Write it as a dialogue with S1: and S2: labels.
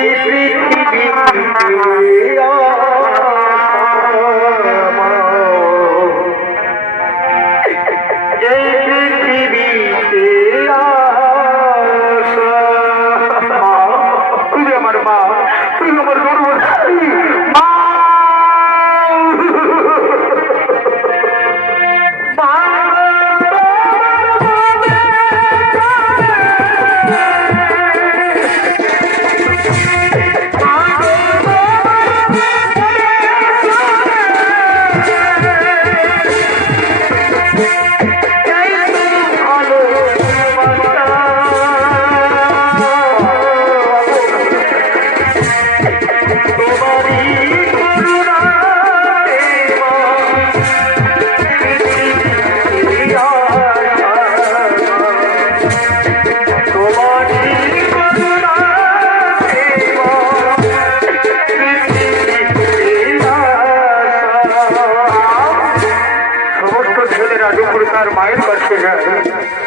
S1: Oh, my God. फरमाइश करते हैं।